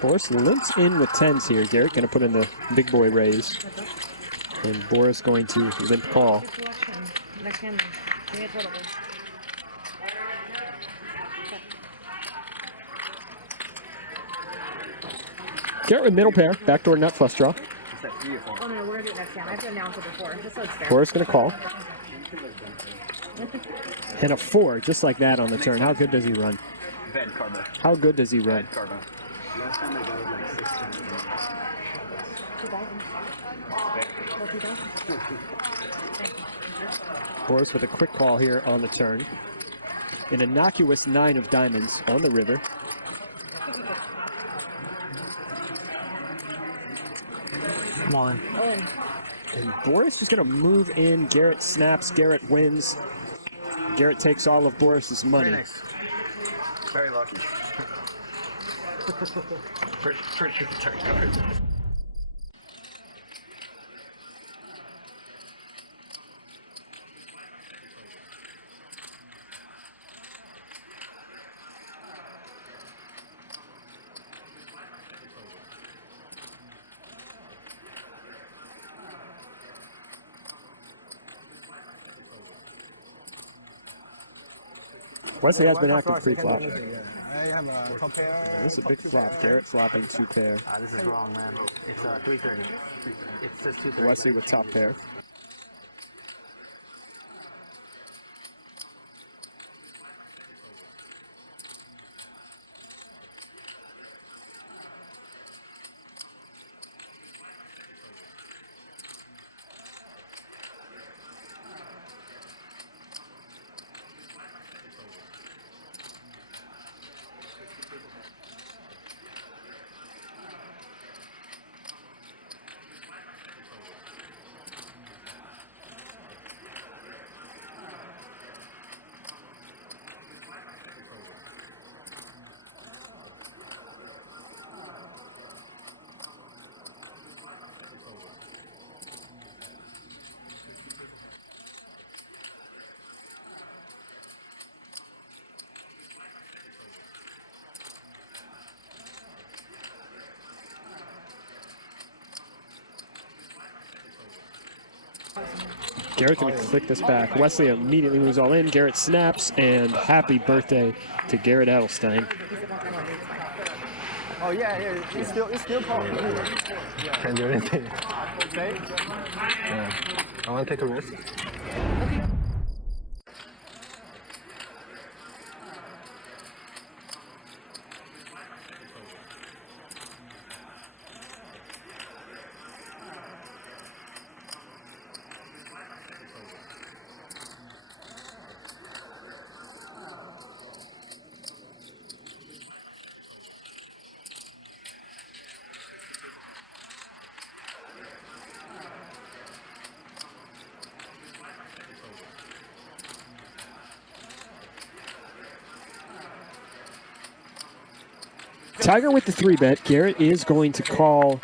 Boris limps in with 10s here. Garrett going to put in the big boy raise. And Boris going to limp call. Garrett with middle pair, backdoor nut flush draw. Oh no, we're gonna do it next hand. I have to announce it before, just so it's fair. Boris going to call. And a 4, just like that on the turn. How good does he run? How good does he run? Last time I got it like 16. Boris with a quick call here on the turn. An innocuous 9 of diamonds on the river. Come on. And Boris is going to move in. Garrett snaps. Garrett wins. Garrett takes all of Boris's money. Very nice. Very lucky. pretty sure the turn card. Wesley has been active pre-flop. I have a top pair. This is a big flop. Garrett flopping 2 pair. This is wrong, man. It's 330. It says 230. Wesley with top pair. Garrett going to click this back. Wesley immediately moves all in. Garrett snaps, and happy birthday to Garrett Adelstein. Oh yeah, it's still calling. Can't do anything. Yeah. I want to take a risk. Tiger with the 3-bet. Garrett is going to call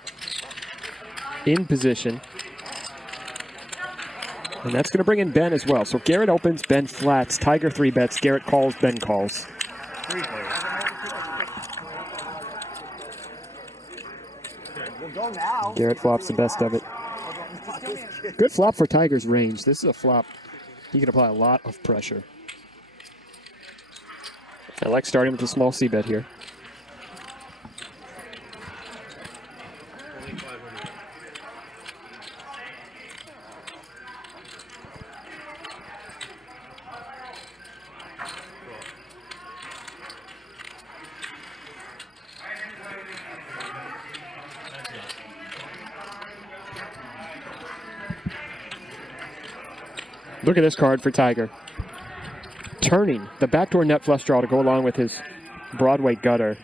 in position. And that's going to bring in Ben as well. So Garrett opens, Ben flats, Tiger 3-bets, Garrett calls, Ben calls. Garrett flops the best of it. Good flop for Tiger's range. This is a flop. He can apply a lot of pressure. I like starting with a small C-bet here. Look at this card for Tiger. Turning the backdoor net flush draw to go along with his Broadway gutter.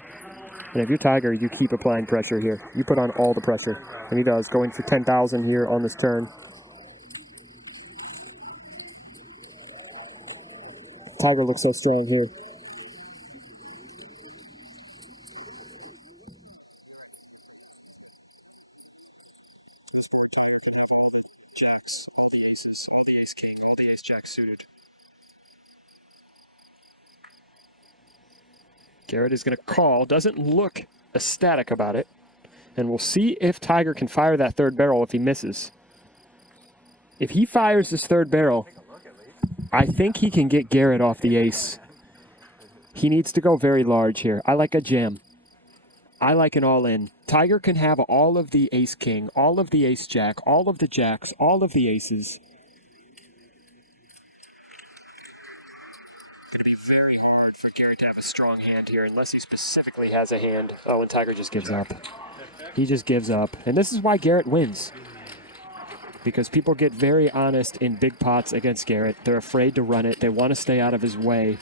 And if you're Tiger, you keep applying pressure here. You put on all the pressure. And he does, going for 10,000 here on this turn. Tiger looks so strong here. Have all the jacks, all the aces, all the ace king, all the ace jack suited. Garrett is going to call. Doesn't look ecstatic about it. And we'll see if Tiger can fire that third barrel if he misses. If he fires his third barrel, I think he can get Garrett off the ace. He needs to go very large here. I like a jam. I like an all-in. Tiger can have all of the ace-king, all of the ace-jack, all of the jacks, all of the aces. It's going to be very hard for Garrett to have a strong hand here unless he specifically has a hand. Oh, and Tiger just gives up. He just gives up. And this is why Garrett wins. Because people get very honest in big pots against Garrett. They're afraid to run it. They want to stay out of his way.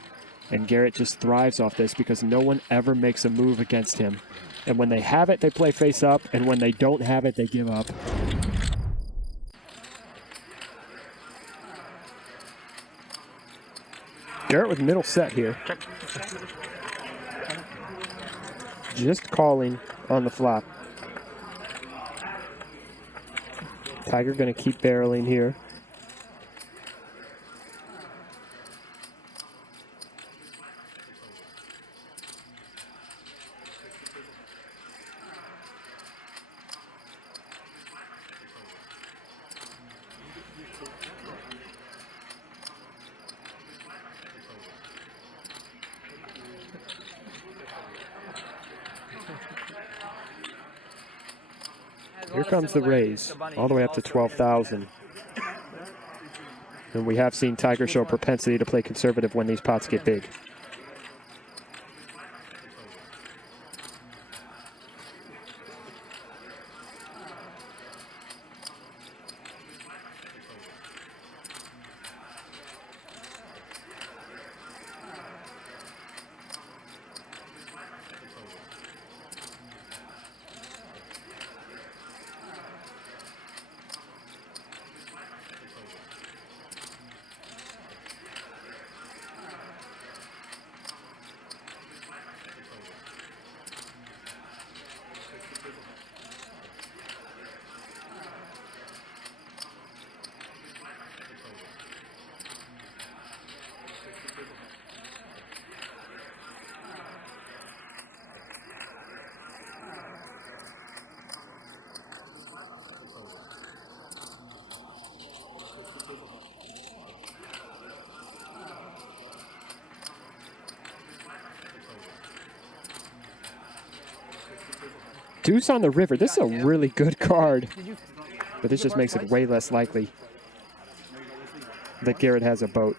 And Garrett just thrives off this because no one ever makes a move against him. And when they have it, they play face up. And when they don't have it, they give up. Garrett with middle set here. Just calling on the flop. Tiger going to keep barreling here. Here comes the raise, all the way up to 12,000. And we have seen Tiger show a propensity to play conservative when these pots get big. Deuce on the river. This is a really good card. But this just makes it way less likely that Garrett has a boat.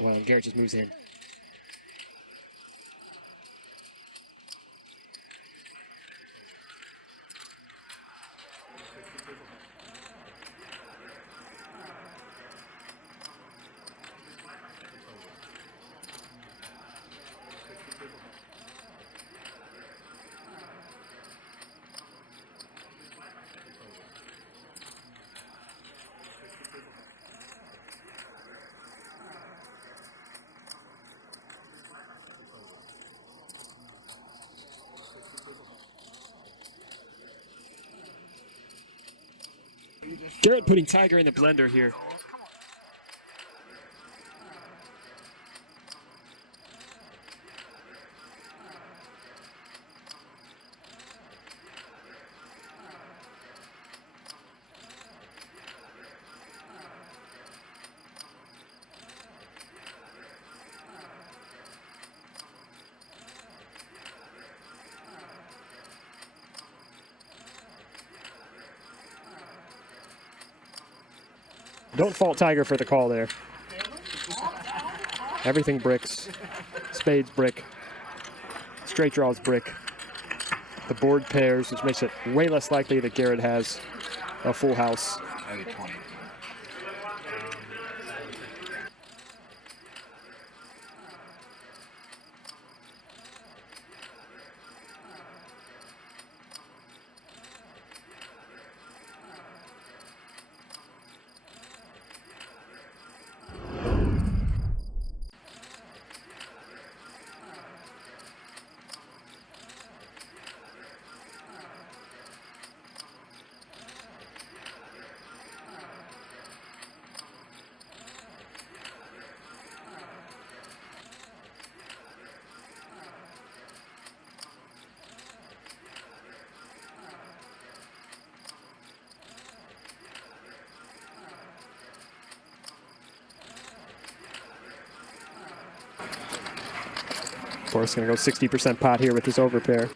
Well, Garrett just moves in. Garrett putting Tiger in the blender here. Don't fault Tiger for the call there. Everything bricks. Spades brick. Straight draws brick. The board pairs, which makes it way less likely that Garrett has a full house. course, going to go 60% pot here with his overpair.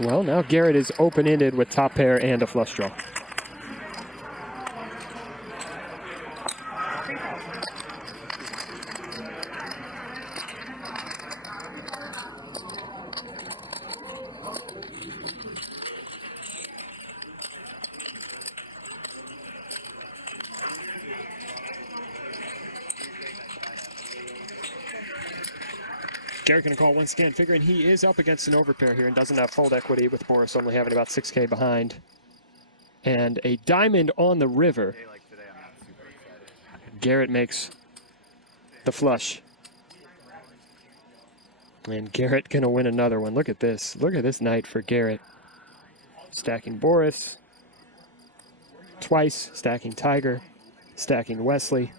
Well, now Garrett is open-ended with top pair and a flush draw. Garrett going to call once again, figuring he is up against an overpair here and doesn't have fold equity, with Boris only having about 6K behind. And a diamond on the river. Garrett makes the flush. And Garrett going to win another one. Look at this. Look at this night for Garrett. Stacking Boris. Twice. Stacking Tiger. Stacking Wesley.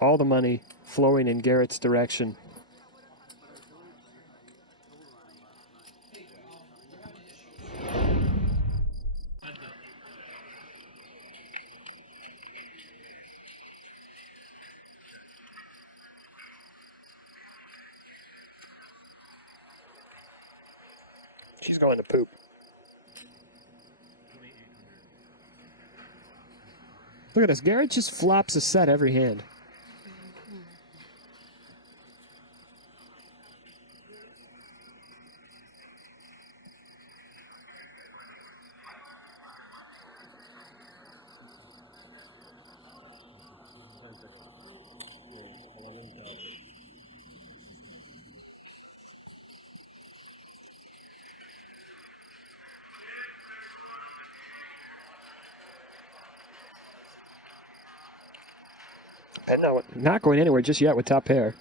All the money flowing in Garrett's direction. She's going to poop. Look at this. Garrett just flops a set every hand. And no, not going anywhere just yet with top pair.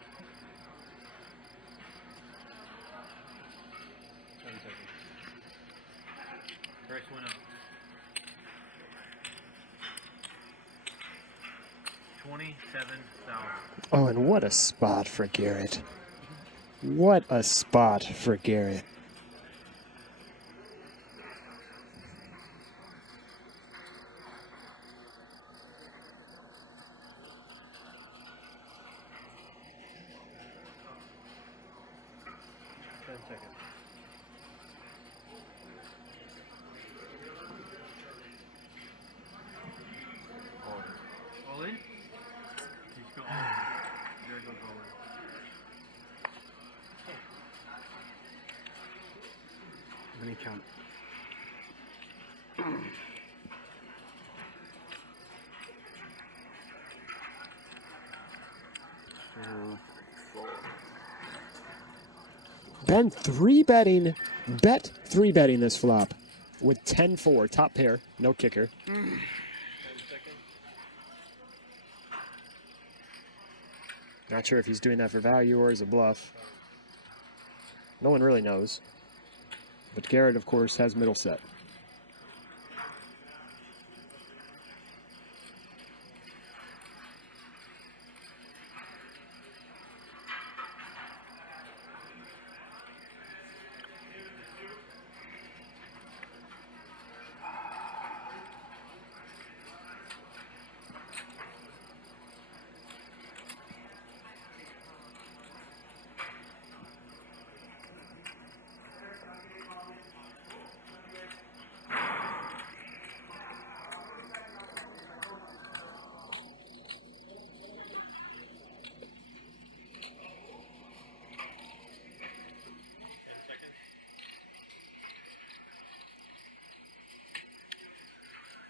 First one up. 27,000. Oh, and what a spot for Garrett. What a spot for Garrett. All in? He's going. There goes all in. Let me count. Ben bet 3-betting this flop with 10-4, top pair, no kicker. Not sure if he's doing that for value or as a bluff. No one really knows. But Garrett, of course, has middle set.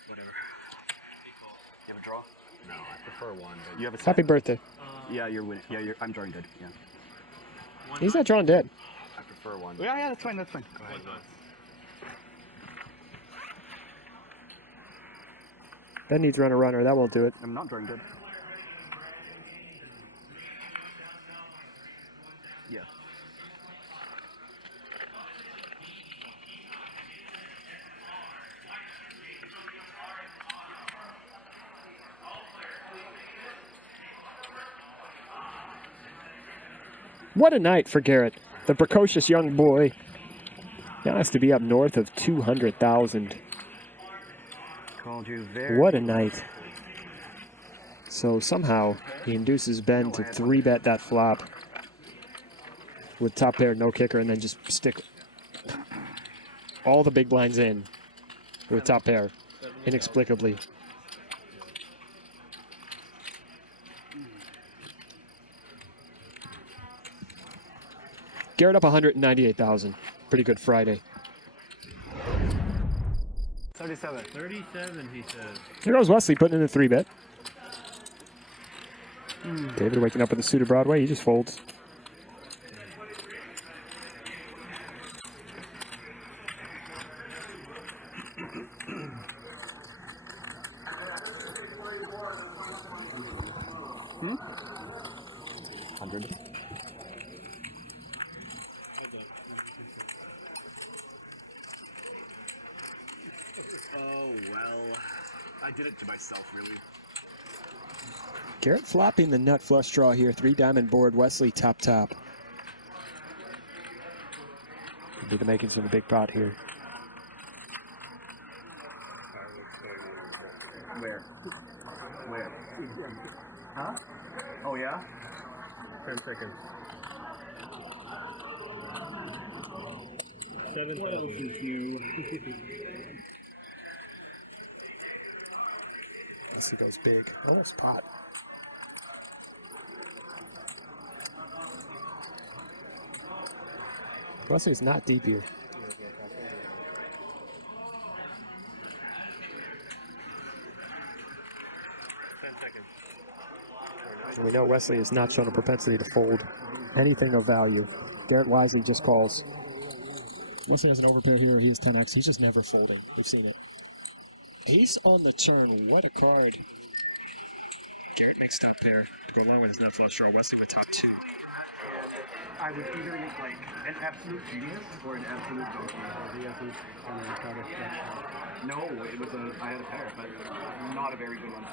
Whatever. You have a draw? No, I prefer one. But you have a Happy birthday. Yeah, you're winning. Yeah, I'm drawing dead. Yeah. He's not drawing dead. I prefer one. Yeah, that's fine. That's fine. Go ahead. Ben needs runner. That won't do it. I'm not drawing dead. Yes. What a night for Garrett, the precocious young boy. Now has to be up north of 200,000. Called you very. What a night. So somehow he induces Ben to 3-bet that flop with top pair, no kicker, and then just stick all the big blinds in with top pair, inexplicably. Garrett up 198,000. Pretty good Friday. 37. 37, he says. Here goes Wesley putting in a 3-bet. David waking up with a suited Broadway. He just folds. I did it to myself, really. Garrett flopping the nut flush draw here. 3-diamond board. Wesley top. Could be the makings for the big pot here. Where? Huh? Oh, yeah? 10 seconds. 7,000. What else is new? Wesley goes big. Almost pot. Wesley's not deep here. And we know Wesley has not shown a propensity to fold anything of value. Garrett wisely just calls. Wesley has an overpair here. He has 10x. He's just never folding. We've seen it. Ace on the turn. What a card. Garrett makes top pair to go along with his nut flush draw. Wesley with top 2. I was either like an absolute genius or an absolute donkey. No, it was I had a pair, but not a very good one.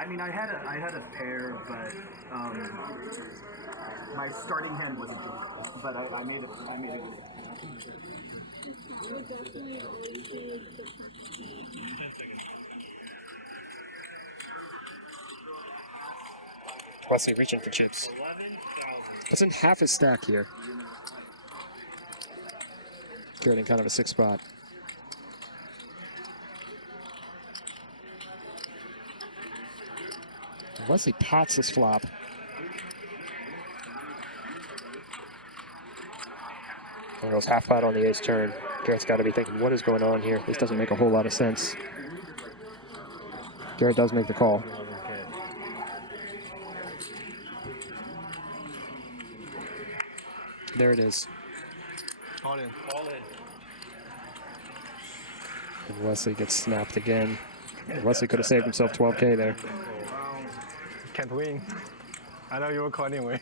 I mean, I had a pair, but my starting hand wasn't good. But I made it. Wesley reaching for chips. 11,000. Puts in half his stack here. Garrett in kind of a 6 spot. Wesley pots this flop. There goes half pot on the ace turn. Garrett's got to be thinking, what is going on here? This doesn't make a whole lot of sense. Garrett does make the call. There it is. All in. All in. And Wesley gets snapped again. Wesley could have saved himself 12K there. Can't win. I know you will call anyway.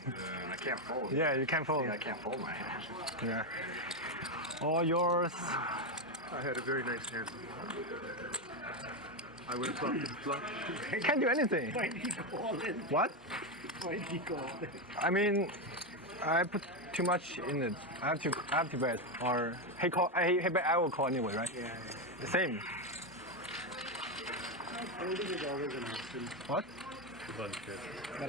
I can't fold. Yeah, you can't fold. Yeah, I can't fold my hand. Yeah. All yours. I had a very nice hand. I would have thought to flush. Can't do anything. Why did he go all in? What? Why did he go all in? I mean, I put too much in it. I have to bet. Or he call. He bet. I will call anyway, right? Yeah. The same. Folding is always an option, What? but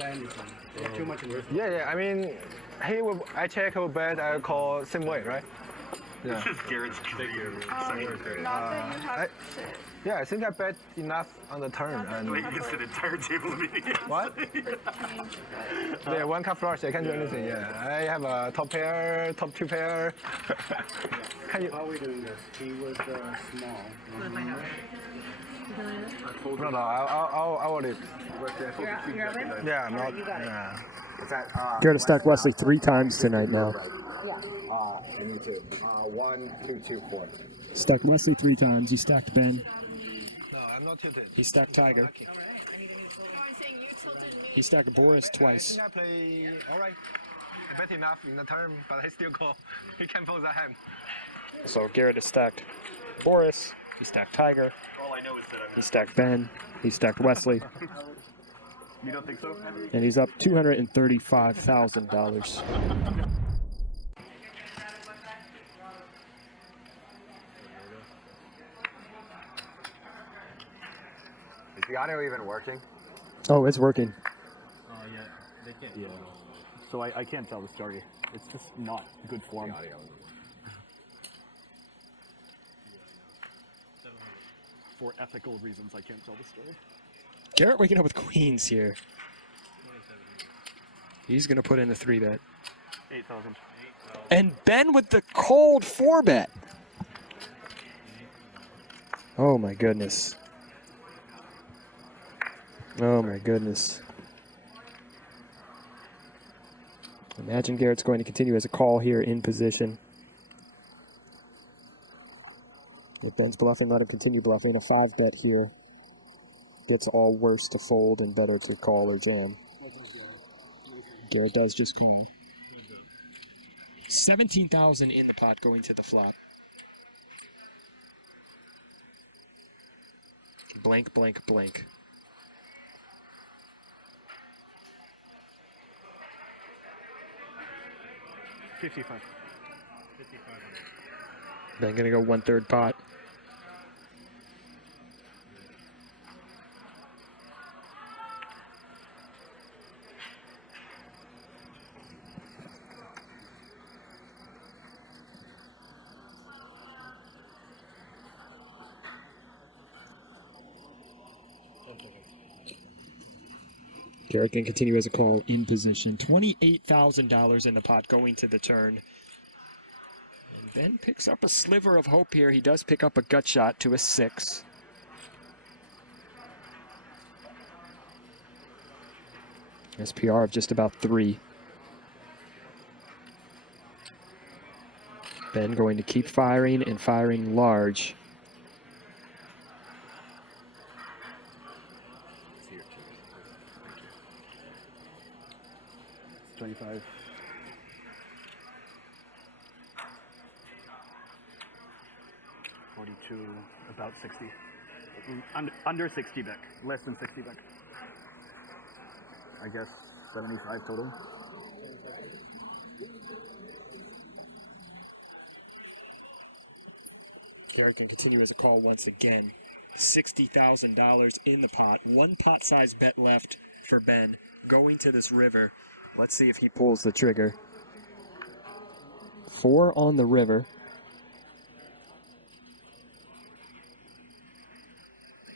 I understand. There's too much in risk. Yeah. I mean, he will. I check. He will bet. I will call same way, right? Yeah. Garrett's figure. Not that you have Yeah. I think I bet enough on the turn. And Wait, you an entire table of meetings. what? Yeah, one card flush. I can't do anything. Yeah. I have a top pair, top 2 pair. Can you? How are we doing this? He was small. No. I will leave. You're up in? Yeah, I'm not. Alright, you got it. Yeah. Is that, Garrett has stacked Wesley 3 times tonight now. I need to. 1, 2, 2, 4. Stacked Wesley 3 times. He stacked Ben. No, I'm not tilted. He stacked Tiger. He stacked Boris twice. I play. All right. I bet enough in the turn, but I still call. He can fold that hand. So Garrett has stacked Boris. He stacked Tiger. All I know is that He stacked Ben. He stacked Wesley. You don't think so? And he's up $235,000. the audio even working? Oh, it's working. Yeah, they can't. Yeah. So I can't tell the story. It's just not good form. The audio. For ethical reasons, I can't tell the story. Garrett waking up with queens here. He's going to put in a 3-bet. 8,000. And Ben with the cold 4-bet. Oh my goodness. Oh my goodness. Imagine Garrett's going to continue as a call here in position. With Ben's bluffing, let him continue bluffing. A 5-bet here. Gets all worse to fold and better to call or jam. Garrett does just call. 17,000 in the pot going to the flop. Blank, blank, blank. $55. Ben gonna go 1/3 pot. Garrett can continue as a call in position. $28,000 in the pot going to the turn. And Ben picks up a sliver of hope here. He does pick up a gut shot to a 6. SPR of just about 3. Ben going to keep firing and firing large. 25. $42, about 60. Under 60 back, less than 60 back. I guess 75 total. Garrett can continue as a call once again. $60,000 in the pot. One pot size bet left for Ben going to this river. Let's see if he pulls the trigger. 4 on the river.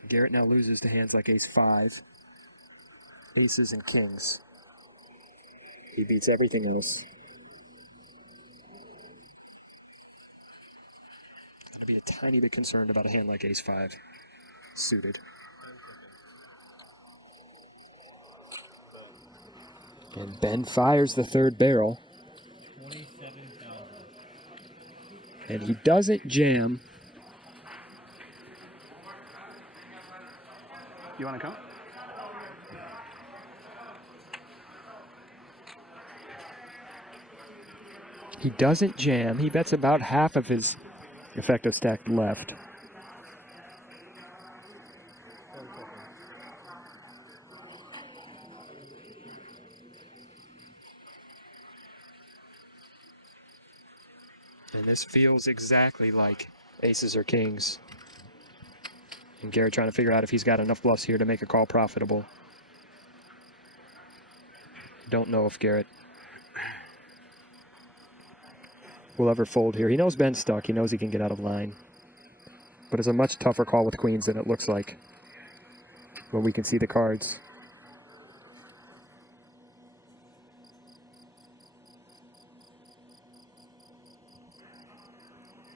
Garrett now loses to hands like ace-5, aces and kings. He beats everything else. Gonna be a tiny bit concerned about a hand like ace-5 suited. And Ben fires the 3rd barrel. 27,000. And he doesn't jam. You want to count? He doesn't jam. He bets about half of his effective stack left. And this feels exactly like aces or kings. And Garrett trying to figure out if he's got enough bluffs here to make a call profitable. Don't know if Garrett will ever fold here. He knows Ben's stuck. He knows he can get out of line. But it's a much tougher call with queens than it looks like when we can see the cards.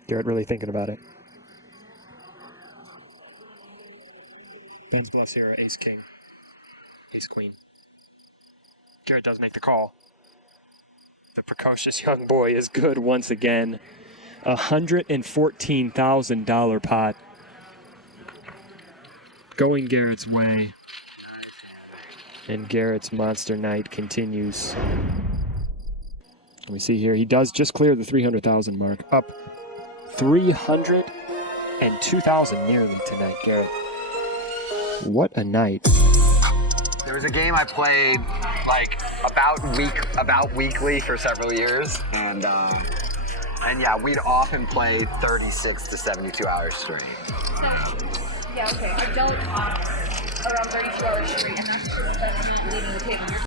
Garrett really thinking about it. Ben's bluffs here, ace-king, ace-queen. Garrett does make the call. The precocious young boy is good once again. $114,000 pot. Going Garrett's way. And Garrett's monster night continues. We see here, he does just clear the 300,000 mark. Up 302,000 nearly tonight, Garrett. What a night. There was a game I played like about weekly for several years, and yeah, we'd often play 36 to 72 hours straight. So, yeah, okay. I don't. around 32 hours straight, and that's not leaving the table.